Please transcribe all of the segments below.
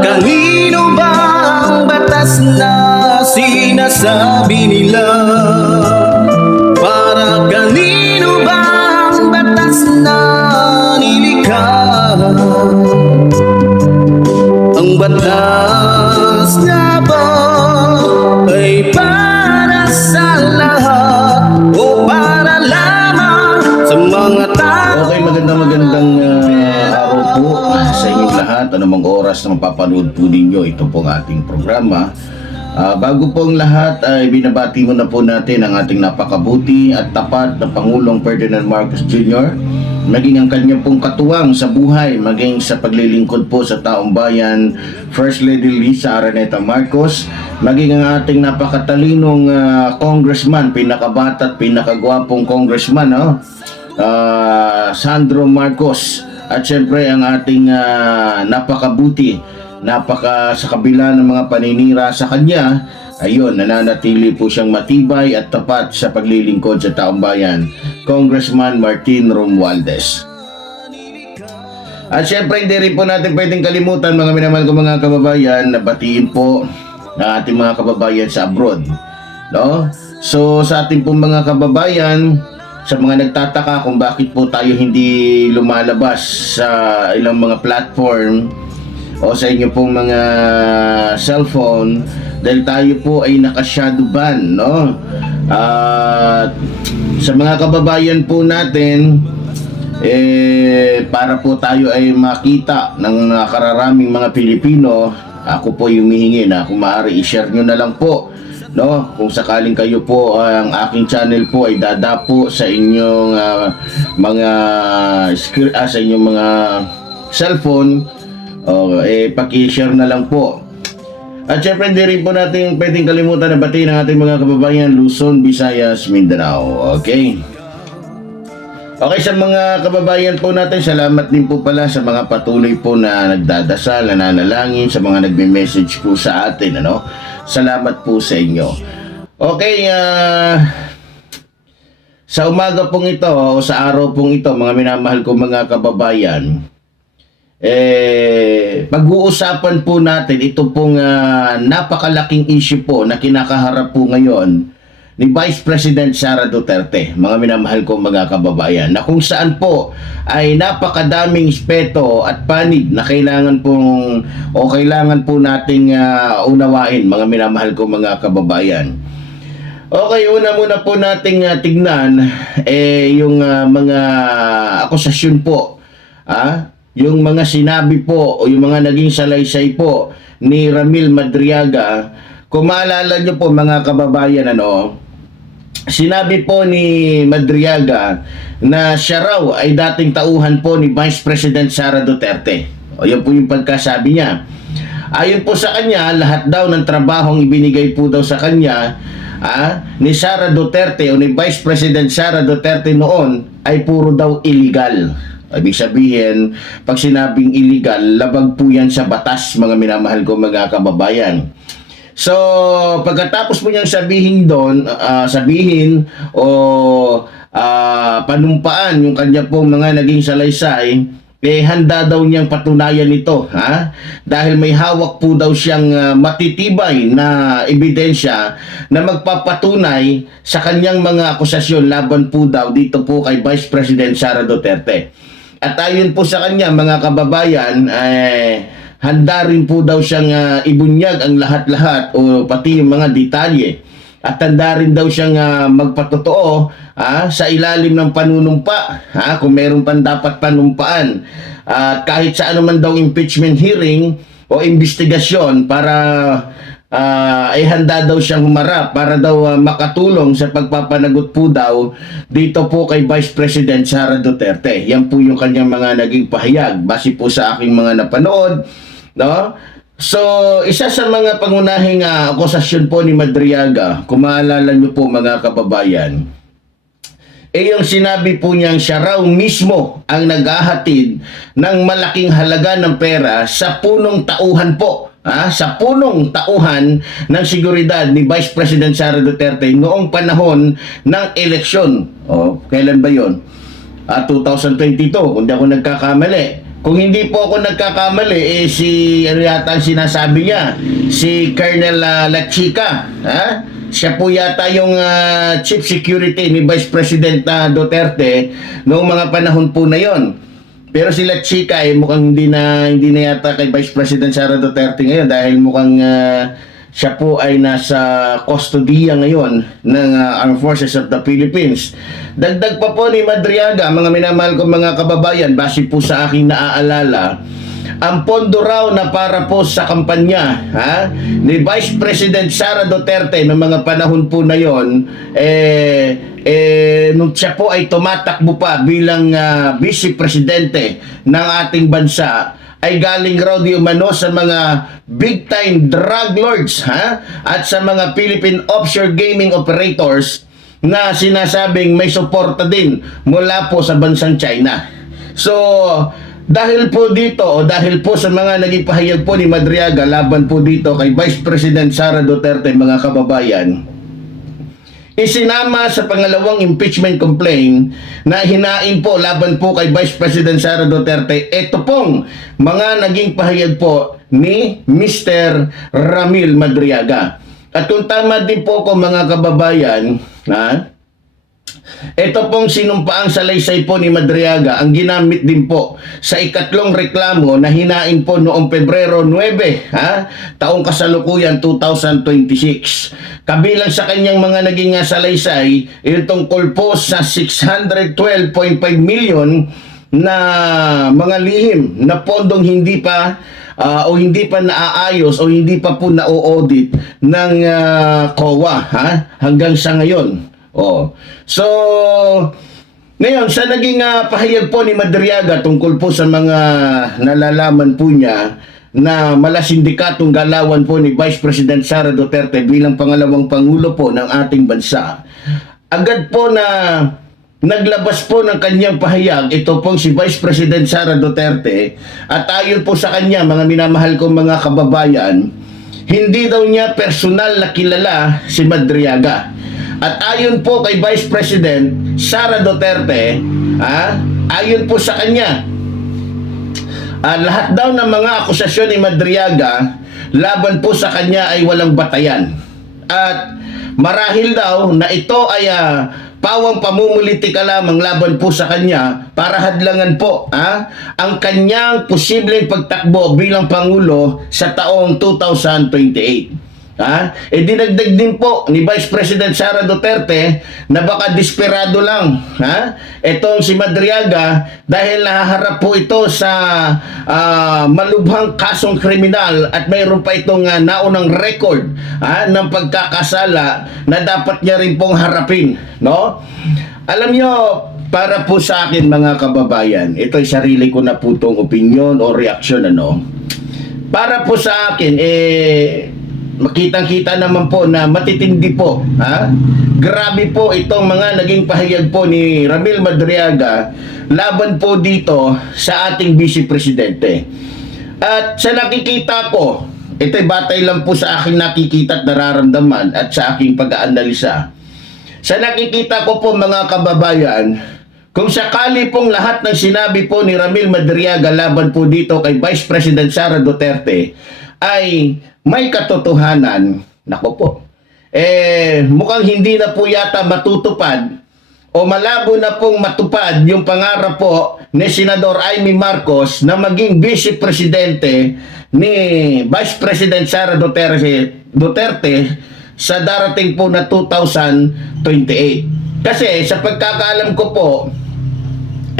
kanino ba ang batas na sinasabi nila? Para kanino ba ang batas na nilikha? Ang batas nga ba ay para sa lahat o para lamang sa mga tao? Okay, magandang araw po sa inyong lahat. Anumang oras na mapapanood po ninyo ito pong ating programa. Bago po ang lahat ay binabati muna po natin ang ating napakabuti at tapat na Pangulong Ferdinand Marcos Jr. Maging ang kanya pong katuwang sa buhay, maging sa paglilingkod po sa taong bayan, First Lady Lisa Araneta Marcos, maging ang ating napakatalinong congressman, pinakabata at pinakagwapong congressman, Sandro Marcos, at syempre ang ating napakabuti, sa kabila ng mga paninira sa kanya, ayun, nananatili po siyang matibay at tapat sa paglilingkod sa taong bayan, Congressman Martin Romualdez. At syempre hindi rin po natin pwedeng kalimutan, mga minamahal ko mga kababayan, na batiin po ang ating mga kababayan sa abroad, no? So sa ating po mga kababayan, sa mga nagtataka kung bakit po tayo hindi lumalabas sa ilang mga platform o sa inyo pong mga cellphone, dahil tayo po ay naka-shadow ban, no? Sa mga kababayan po natin, para po tayo ay makita ng nakararaming mga Pilipino, ako po yung humihingi na kung maaari i-share nyo na lang po, no? Kung sakaling kayo po, ang aking channel po ay dadapo sa inyong sa inyong mga cellphone, paki-share na lang po. At syempre hindi rin po natin pwedeng kalimutan na batiin ang ating mga kababayan Luzon, Visayas, Mindanao. Okay? Okay, sa mga kababayan po natin, salamat din po pala sa mga patuloy po na nagdadasal, nananalangin, sa mga nagme-message po sa atin, ano? Salamat po sa inyo. Okay, sa umaga pong ito, o sa araw pong ito, mga minamahal ko mga kababayan, pag-uusapan po natin ito pong napakalaking issue po na kinakaharap po ngayon ni Vice President Sara Duterte, mga minamahal ko mga kababayan, na kung saan po ay napakadaming ispeto at panig na kailangan po nating unawain, mga minamahal ko mga kababayan. Okay, una muna po nating tignan yung mga akusasyon po, yung mga sinabi po o yung mga naging salaysay po ni Ramil Madriaga. Kung maalala nyo po mga kababayan, sinabi po ni Madriaga na siya raw ay dating tauhan po ni Vice President Sara Duterte. O yan po yung pagkasabi niya. Ayon po sa kanya, lahat daw ng trabahong ibinigay po daw sa kanya ni Sara Duterte o ni Vice President Sara Duterte noon ay puro daw illegal. Ibig sabihin, pag sinabing illegal, labag po yan sa batas, mga minamahal ko mga kababayan. So, pagkatapos po niyang sabihin panumpaan yung kanya pong mga naging salaysay, handa daw niyang patunayan ito, dahil may hawak po daw siyang matitibay na ebidensya na magpapatunay sa kanyang mga akusasyon laban po daw dito po kay Vice President Sara Duterte. At ayon po sa kanya mga kababayan, handa rin po daw siyang ibunyag ang lahat-lahat o pati yung mga detalye. At handa rin daw siyang magpatotoo sa ilalim ng panunumpa, kung meron pang dapat panumpaan. At kahit sa anuman daw impeachment hearing o investigasyon, para handa daw siyang humarap para daw makatulong sa pagpapanagot po daw dito po kay Vice President Sara Duterte. Yan po yung kanyang mga naging pahayag base po sa aking mga napanood, no? So, isa sa mga pangunahing akusasyon po ni Madriaga, kung maalala niyo po mga kababayan, yung sinabi po niyang siya raw mismo ang naghahatid ng malaking halaga ng pera sa punong tauhan po, sa punong tauhan ng seguridad ni Vice President Sara Duterte noong panahon ng eleksyon. Kailan ba yon? 2022, kung di ako nagkakamali. kung hindi po ako nagkakamali, si ano yata ang sinasabi niya, si Colonel La Chica, ha? Siya po yata yung Chief Security ni Vice President Duterte noong mga panahon po na yon. Pero si La Chica mukhang hindi na yata kay Vice President Sara Duterte ngayon dahil mukhang siya po ay nasa kustodiya ngayon ng Armed Forces of the Philippines. Dagdag pa po ni Madriaga, mga minamahal kong mga kababayan, base po sa aking naaalala, ang pondo raw na para po sa kampanya ni Vice President Sara Duterte noong mga panahon po na yon, nung siya po ay tumatakbo pa bilang Vice Presidente ng ating bansa, ay galing raw di umano sa mga big time drug lords at sa mga Philippine offshore gaming operators na sinasabing may suporta din mula po sa bansang China. So dahil po dito o dahil po sa mga naging pahayag po ni Madriaga laban po dito kay Vice President Sara Duterte, mga kababayan, isinama sa pangalawang impeachment complaint na hinain po laban po kay Vice President Sara Duterte, ito pong mga naging pahayag po ni Mr. Ramil Madriaga. At kung tama din po ko, mga kababayan, ito pong sinumpaang salaysay po ni Madriaga ang ginamit din po sa ikatlong reklamo na hinain po noong Pebrero 9, taong kasalukuyan 2026. Kabilang sa kanyang mga naging salaysay, ito tungkol po sa 612.5 million na mga lihim na pondong hindi pa o hindi pa naaayos o hindi pa po na-audit ng COA hanggang sa ngayon. So ngayon sa naging pahayag po ni Madriaga tungkol po sa mga nalalaman po niya na malasindikatong galawan po ni Vice President Sara Duterte bilang pangalawang pangulo po ng ating bansa, agad po na naglabas po ng kanyang pahayag ito pong si Vice President Sara Duterte, at ayon po sa kanya, mga minamahal kong mga kababayan, hindi daw niya personal na kilala si Madriaga. At ayon po kay Vice President Sara Duterte, ayon po sa kanya, lahat daw ng mga akusasyon ni Madriaga laban po sa kanya ay walang batayan. At marahil daw na ito ay pawang pamumulitika lamang laban po sa kanya para hadlangan po ang kanyang posibleng pagtakbo bilang Pangulo sa taong 2028. Dinagdag din po ni Vice President Sara Duterte na baka desperado lang itong si Madriaga dahil nahaharap po ito sa malubhang kasong kriminal at mayroon pa itong naunang record ng pagkakasala na dapat niya rin pong harapin, no? Alam nyo, para po sa akin, mga kababayan, ito ay sarili ko na po itong opinion o reaksyon, para po sa akin, makitang-kita naman po na matitindi po. Grabe po itong mga naging pahayag po ni Ramil Madriaga laban po dito sa ating Vice Presidente. At sa nakikita ko, ito'y batay lang po sa aking nakikita at nararamdaman at sa aking pag-aanalisa. Sa nakikita ko po, mga kababayan, kung sakali pong lahat ng sinabi po ni Ramil Madriaga laban po dito kay Vice President Sara Duterte ay may katotohanan, nako po, mukhang hindi na po yata matutupad o malabo na pong matupad yung pangarap po ni Senador Amy Marcos na maging Vice Presidente ni Vice President Sara Duterte sa darating po na 2028. Kasi sa pagkakaalam ko po,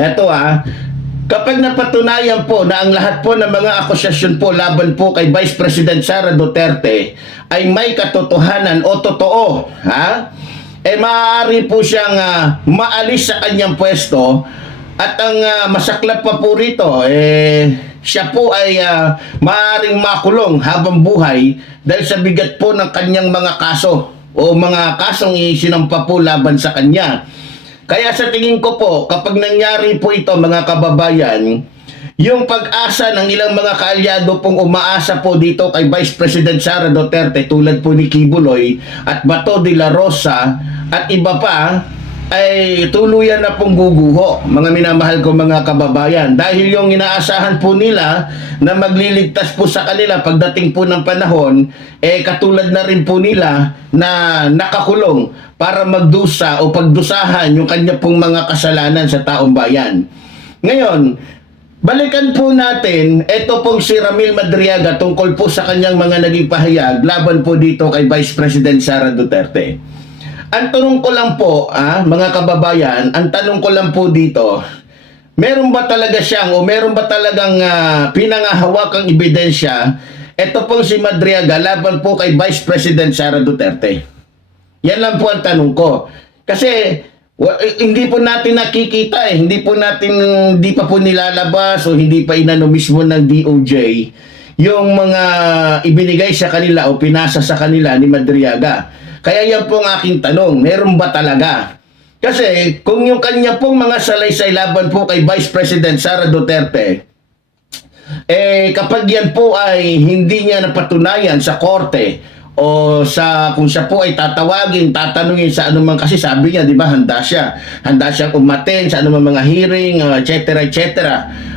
eto kapag napatunayan po na ang lahat po ng mga akusasyon po laban po kay Vice President Sara Duterte ay may katotohanan o totoo, maaari po siyang maalis sa kanyang pwesto, at ang masaklap pa po rito, siya po ay maaaring makulong habang buhay dahil sa bigat po ng kanyang mga kaso o mga kasong isinampa po laban sa kanya. Kaya sa tingin ko po, kapag nangyari po ito, mga kababayan, yung pag-asa ng ilang mga kaalyado pong umaasa po dito kay Vice President Sara Duterte tulad po ni Kibuloy at Bato de la Rosa at iba pa, ay tuluyan na pong guguho, mga minamahal ko mga kababayan. Dahil yung inaasahan po nila na magliligtas po sa kanila pagdating po ng panahon, katulad na rin po nila na nakakulong para magdusa o pagdusahan yung kanya pong mga kasalanan sa taong bayan. Ngayon, balikan po natin, ito pong si Ramil Madriaga tungkol po sa kanyang mga naging pahayag laban po dito kay Vice President Sara Duterte. Ang tanong ko lang po, mga kababayan, ang tanong ko lang po dito, meron ba talaga siyang o meron ba talagang pinangahawakang ebidensya ito pong si Madriaga laban po kay Vice President Sara Duterte? Yan lang po ang tanong ko. Kasi hindi po natin nakikita hindi pa po nilalabas o hindi pa inano mismo ng DOJ yung mga ibinigay sa kanila o pinasa sa kanila ni Madriaga. Kaya yan po ang aking tanong, meron ba talaga? Kasi kung yung kanya pong mga salaysay laban po kay Vice President Sara Duterte, kapag yan po ay hindi niya napatunayan sa korte o sa kung siya po ay tatawagin, tatanungin sa anumang, kasi sabi niya, di ba, handa siyang umaten sa anumang mga hearing, etc.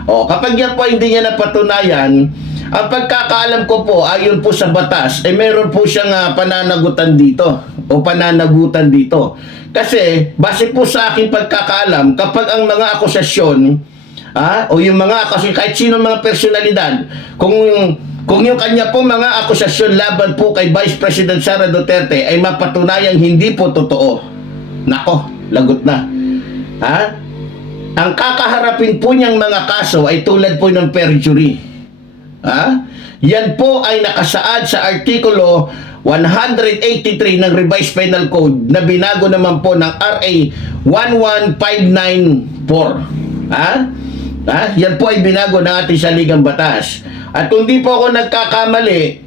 O kapag yan po hindi niya napatunayan, ang pagkakaalam ko po, ayon po sa batas, meron po siyang pananagutan dito. Kasi, base po sa aking pagkakaalam, kapag ang mga akusasyon, o yung mga akusasyon, kahit sino mga personalidad, kung yung kanya po mga akusasyon laban po kay Vice President Sara Duterte ay mapatunayang hindi po totoo, nako, lagot na. Ang kakaharapin po niyang mga kaso ay tulad po ng perjury. Yan po ay nakasaad sa Artikulo 183 ng Revised Penal Code na binago naman po ng RA 11594. Yan po ay binago ng ating saligang batas. At kung di po ako nagkakamali,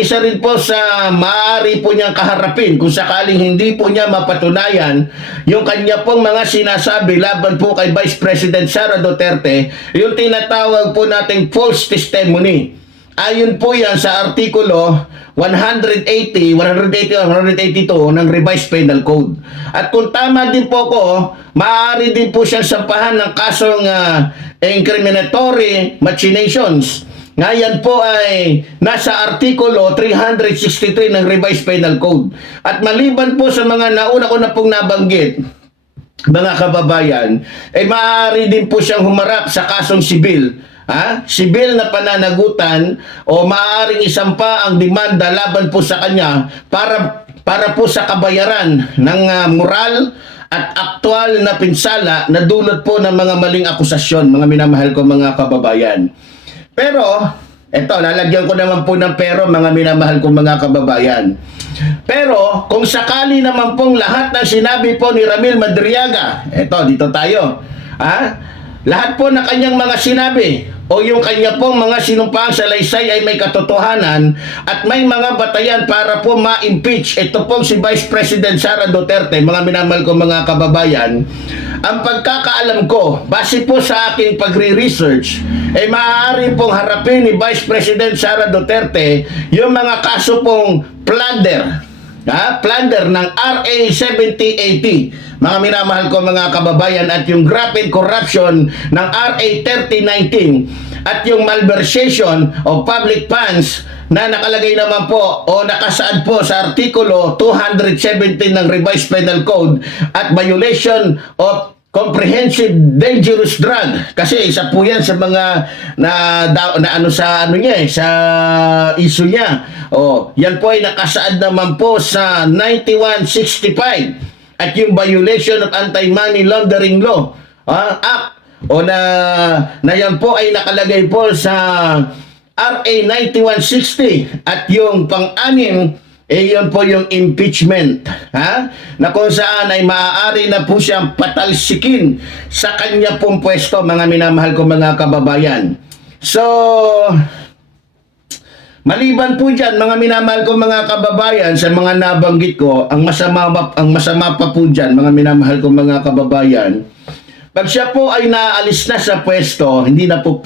isa rin po sa maaari po niyang kaharapin kung sakaling hindi po niya mapatunayan yung kanya pong mga sinasabi laban po kay Vice President Sara Duterte, yung tinatawag po nating false testimony. Ayon po yan sa Artikulo 182 ng Revised Penal Code. At kung tama din po ko, maaari din po siyang sampahan ng kasong incriminatory machinations. Ngayon po ay nasa Artikulo 363 ng Revised Penal Code. At maliban po sa mga nauna ko na pong nabanggit, mga kababayan, maaari din po siyang humarap sa kasong sibil. Sibil na pananagutan o maaaring isampa ang demanda laban po sa kanya para po sa kabayaran ng moral at aktual na pinsala na dulot po ng mga maling akusasyon, mga minamahal ko mga kababayan. Pero, lalagyan ko naman po ng pero, mga minamahal kong mga kababayan. Pero, kung sakali naman pong lahat ng sinabi po ni Ramil Madriaga, dito tayo, lahat po na kanyang mga sinabi, o yung kanya pong mga sinumpaang salaysay ay may katotohanan at may mga batayan para po ma-impeach ito pong si Vice President Sara Duterte, mga minamahal kong mga kababayan, ang pagkakaalam ko, base po sa aking pagre-research, maaari pong harapin ni Vice President Sara Duterte yung mga kaso pong plunder ng RA 7080, mga minamahal ko mga kababayan, at yung graft and corruption ng RA 3019 at yung malversation of public funds na nakalagay naman po o nakasaad po sa Artikulo 217 ng Revised Penal Code at violation of comprehensive dangerous drug, kasi isa po yan sa mga sa issue niya. Yan po ay nakasaad naman po sa 9165 at yung violation of Anti-Money Laundering Law Act na yan po ay nakalagay po sa RA 9160 at yung pang-anim yun po yung impeachment, na kung saan ay maaari na po siyang patalsikin sa kanya pong pwesto, mga minamahal ko mga kababayan. So, maliban po dyan, mga minamahal ko mga kababayan, sa mga nabanggit ko, ang masama pa po dyan, mga minamahal ko mga kababayan, pag siya po ay naalis na sa pwesto, hindi na po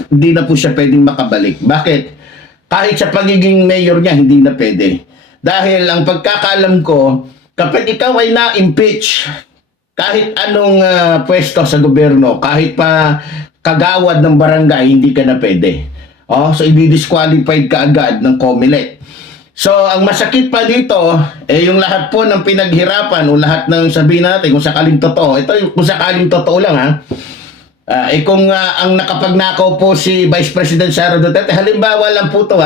siya pwedeng makabalik. Bakit? Kahit sa pagiging mayor niya, hindi na pwede. Dahil ang pagkakalam ko, kapag ikaw ay na-impeach, kahit anong pwesto sa gobyerno, kahit pa kagawad ng barangay, hindi ka na pwede. So i-disqualified ka agad ng COMELEC. So, ang masakit pa dito, yung lahat po ng pinaghirapan o lahat ng sabihin natin, kung sakaling totoo, ito kung sakaling totoo lang kung ang nakapagnakaw po si Vice President Sara Duterte, halimbawa lang po to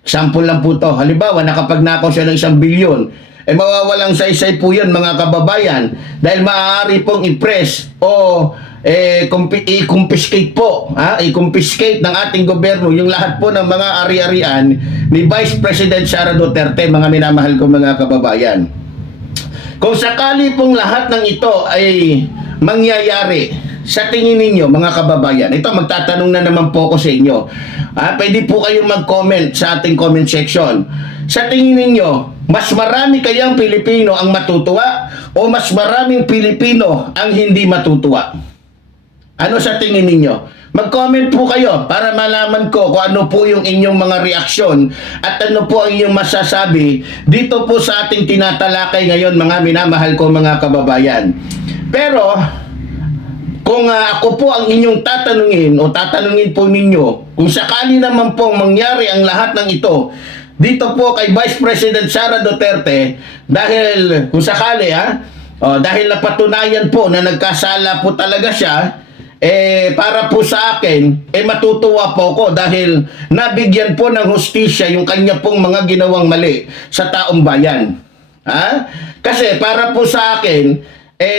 example lang po to, halimbawa nakapagnakaw siya ng 1 bilyon, mawawalang saysay po yun mga kababayan dahil maaari pong i-press o i-confiscate po, i-confiscate ng ating gobyerno yung lahat po ng mga ari-arian ni Vice President Sara Duterte, mga minamahal ko mga kababayan. Kung sakali pong lahat ng ito ay mangyayari, sa tingin ninyo mga kababayan, ito magtatanong na naman po ako sa inyo. Pwede po kayong mag-comment sa ating comment section. Sa tingin ninyo, mas marami kayang Pilipino ang matutuwa o mas maraming Pilipino ang hindi matutuwa? Ano sa tingin ninyo? Mag-comment po kayo para malaman ko kung ano po yung inyong mga reaksyon at ano po ang inyong masasabi dito po sa ating tinatalakay ngayon mga minamahal ko mga kababayan. Pero kung ako po ang inyong tatanungin o tatanungin po ninyo, kung sakali naman po mangyari ang lahat ng ito dito po kay Vice President Sara Duterte, dahil kung sakali dahil napatunayan po na nagkasala po talaga siya, para po sa akin, matutuwa po ko dahil nabigyan po ng hustisya yung kanya pong mga ginawang mali sa taong bayan. Kasi para po sa akin,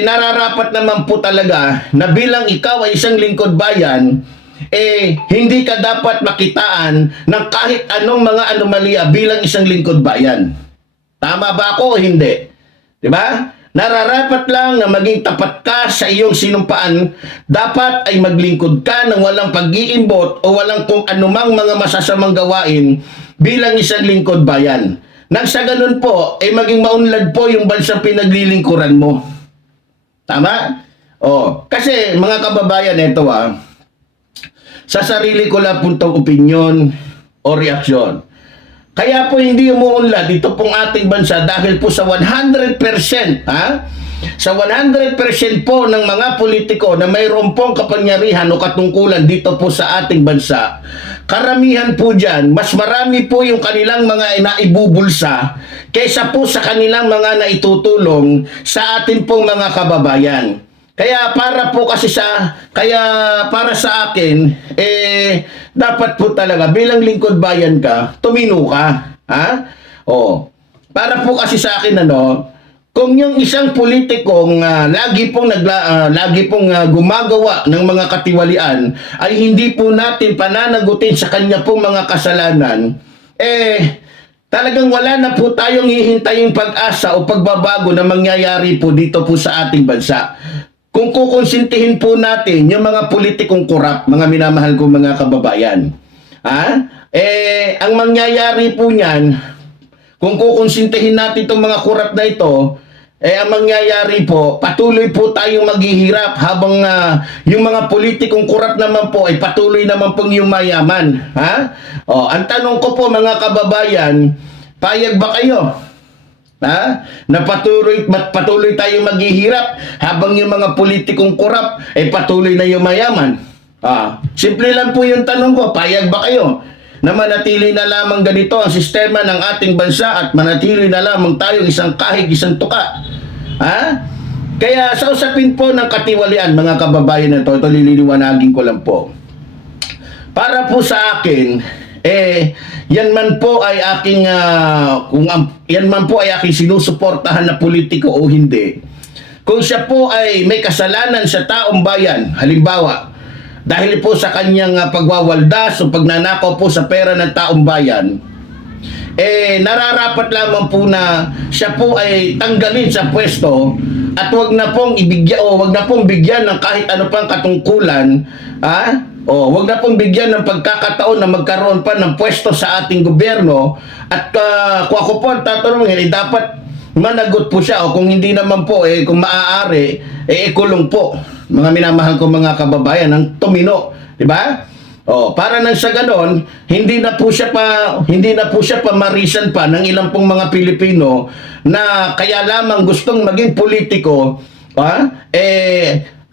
nararapat naman po talaga na bilang ikaw ay isang lingkod bayan, hindi ka dapat makitaan ng kahit anong mga anomalya bilang isang lingkod bayan. Tama ba ako o hindi? Diba? Nararapat lang na maging tapat ka sa iyong sinumpaan. Dapat ay maglingkod ka ng walang pag-iimbot o walang kung anumang mga masasamang gawain bilang isang lingkod bayan. Nang sa ganun po, maging maunlad po yung bansang pinaglilingkuran mo. Tama? Kasi mga kababayan, ito sa sarili ko lang puntong opinyon o reaksyon. Kaya po hindi umuunlad ito pong ating bansa dahil po sa 100%, sa 100% po ng mga politiko na mayroon pong kapangyarihan o katungkulan dito po sa ating bansa, karamihan po dyan, mas marami po yung kanilang mga naibubulsa kaysa po sa kanilang mga naitutulong sa ating pong mga kababayan. Kaya para sa akin, dapat po talaga bilang lingkod bayan ka, tumino ka. Para po kasi sa akin kung yung isang politikong lagi pong gumagawa ng mga katiwalian ay hindi po natin pananagutin sa kanya pong mga kasalanan, talagang wala na po tayong hihintaying pag-asa o pagbabago na mangyayari po dito po sa ating bansa. Kung kukonsintihin po natin yung mga politikong korap, mga minamahal kong mga kababayan, ang mangyayari po niyan, kung kukonsintihin natin itong mga korap na ito, ang mangyayari po, patuloy po tayong maghihirap habang yung mga politikong korap naman po ay patuloy naman pong yumayaman. Ang tanong ko po mga kababayan, payag ba kayo? Na patuloy tayong maghihirap habang yung mga politikong korap ay patuloy na yumayaman. Simple lang po yung tanong ko, payag ba kayo na manatili na lamang ganito ang sistema ng ating bansa at manatili na lamang tayong isang kahig, isang tuka? Kaya sa usapin po ng katiwalian mga kababayan na ito lililiwanagin ko lang po. Para po sa akin, yan man po ay aking yan man po ay aking sinusuportahan na politiko o hindi. Kung siya po ay may kasalanan sa taong bayan, halimbawa dahil po sa kanyang pagwawaldas o pagnanakaw po sa pera ng taong bayan, nararapat lamang po na siya po ay tanggalin sa pwesto at wag na pong bigyan ng kahit ano pang katungkulan, wag na pong bigyan ng pagkakataon na magkaroon pa ng pwesto sa ating gobyerno at kung ako po ang tatanungin, dapat managot po siya o kung hindi naman po, kung maaari, ikulong po. Mga minamahal ko mga kababayan, ng tumino, di ba? Para nang sa ganon, hindi na po siya pamarisan pa ng ilang pong mga Pilipino na kaya lamang gustong maging politiko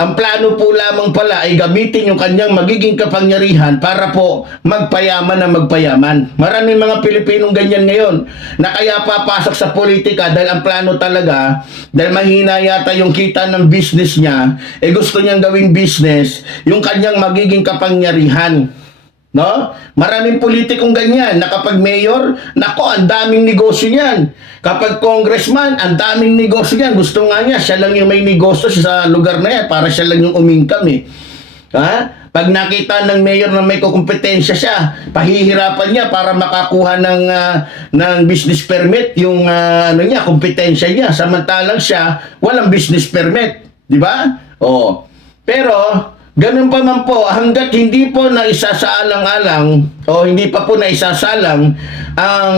Ang plano po lamang pala ay gamitin yung kanyang magiging kapangyarihan para po magpayaman na magpayaman. Maraming mga Pilipinong ganyan ngayon na kaya papasok sa politika dahil ang plano talaga, dahil mahina yata yung kita ng business niya, gusto niyang gawing business yung kanyang magiging kapangyarihan. No? Maraming politikong ganyan na kapag mayor, nako, ang daming negosyo niyan. Kapag congressman, ang daming negosyo niyan. Gusto nga niya, siya lang yung may negosyo sa lugar na yan para siya lang yung umingkam eh. Ha? Pag nakita ng mayor na may kukumpetensya siya, pahihirapan niya para makakuha ng business permit yung kompetensya niya. Samantalang siya, walang business permit. Di ba? Oh. Pero ganun pa man po, hanggat hindi po na isasaalang-alang o hindi pa po na isasalang ang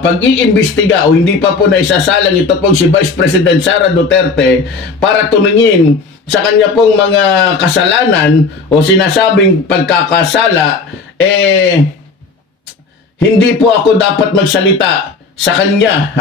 pag-iimbestiga o hindi pa po na isasalang ito pong si Vice President Sara Duterte para tuningin sa kanya pong mga kasalanan o sinasabing pagkakasala, hindi po ako dapat magsalita sa kanya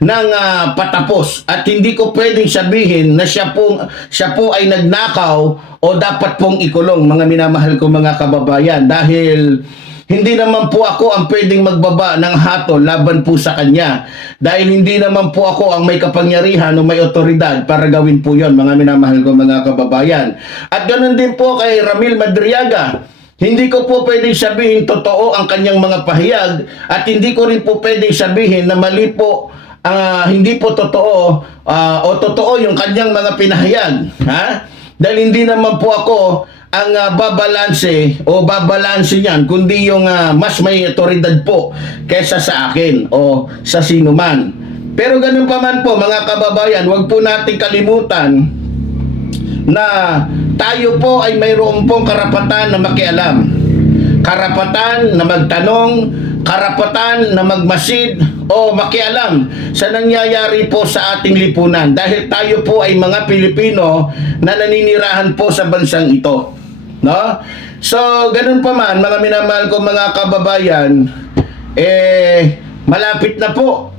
ng patapos at hindi ko pwedeng sabihin na siya po ay nagnakaw o dapat pong ikulong, mga minamahal ko mga kababayan, dahil hindi naman po ako ang pwedeng magbaba ng hatol laban po sa kanya, dahil hindi naman po ako ang may kapangyarihan o may otoridad para gawin po yon, mga minamahal ko mga kababayan. At ganoon din po kay Ramil Madriaga. Hindi ko po pwedeng sabihin totoo ang kanyang mga pahayag at hindi ko rin po pwedeng sabihin na mali po, hindi po totoo o totoo yung kanyang mga pinahayag. Dahil hindi naman po ako ang babalanse o babalanse niyan, kundi yung mas may otoridad po kesa sa akin o sa sino man. Pero ganun pa man po mga kababayan, huwag po natin kalimutan na tayo po ay mayroon pong karapatan na makialam, karapatan na magtanong, karapatan na magmasid o makialam sa nangyayari po sa ating lipunan, dahil tayo po ay mga Pilipino na naninirahan po sa bansang ito, no? So ganun pa man mga minamahal ko mga kababayan, malapit na po,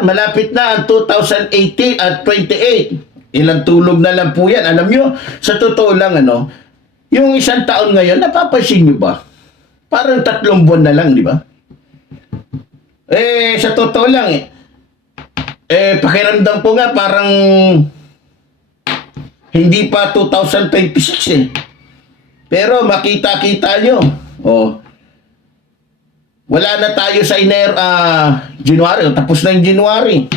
malapit na ang 2018 at 28. Ilang tulog na lang po yan. Alam nyo, sa totoo lang, yung isang taon ngayon, napapansin nyo ba? Parang 3 buwan na lang, di ba? Sa totoo lang, pakiramdam ko nga, parang hindi pa 2026 Pero makita-kita nyo, wala na tayo sa January, tapos na yung January.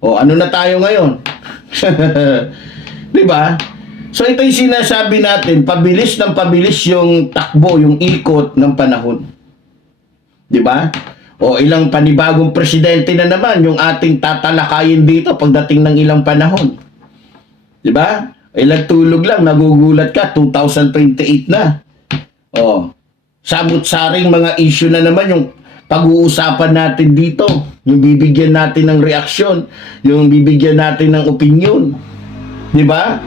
Ano na tayo ngayon? Diba? So ito yung sinasabi natin, pabilis ng pabilis yung takbo, yung ikot ng panahon. Diba? Ilang panibagong presidente na naman yung ating tatalakayin dito pagdating ng ilang panahon. Diba? Ilang tulog lang, nagugulat ka, 2028 na. Samut-saring mga issue na naman yung pag-uusapan natin dito, yung bibigyan natin ng reaksyon, yung bibigyan natin ng opinion. Di ba?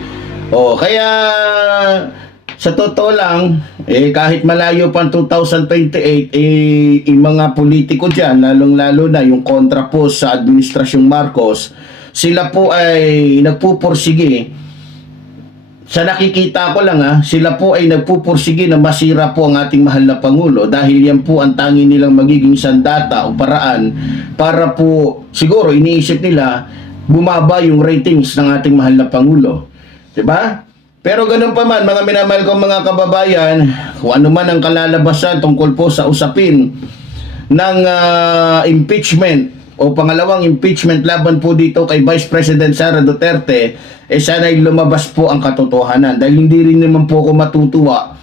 Kaya sa totoo lang, kahit malayo pa 2028, yung mga politiko dyan, lalong-lalo na yung kontra po sa Administrasyong Marcos, sila po ay nagpupursige. Sa nakikita ko lang sila po ay nagpupursige na masira po ang ating mahal na Pangulo, dahil yan po ang tangi nilang magiging sandata o paraan para po siguro iniisip nila bumaba yung ratings ng ating mahal na Pangulo. Diba? Pero ganun pa man mga minamahal ko mga kababayan, kung ano man ang kalalabasan tungkol po sa usapin ng impeachment o pangalawang impeachment laban po dito kay Vice President Sara Duterte, sana'y lumabas po ang katotohanan, dahil hindi rin naman po ako matutuwa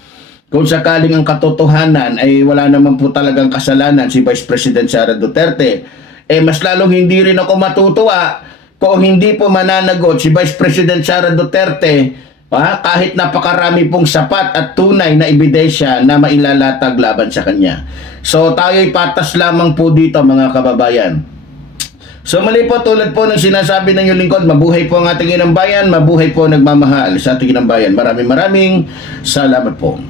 kung sakaling ang katotohanan ay wala naman po talagang kasalanan si Vice President Sara Duterte. Mas lalong hindi rin ako matutuwa kung hindi po mananagot si Vice President Sara Duterte kahit napakarami pong sapat at tunay na ebidensya na mailalatag laban sa kanya. So tayo'y patas lamang po dito mga kababayan. So mali po, tulad po ng sinasabi ng iyong lingkod, mabuhay po ang ating inang bayan, mabuhay po nagmamahal sa ating inang bayan. Maraming salamat po.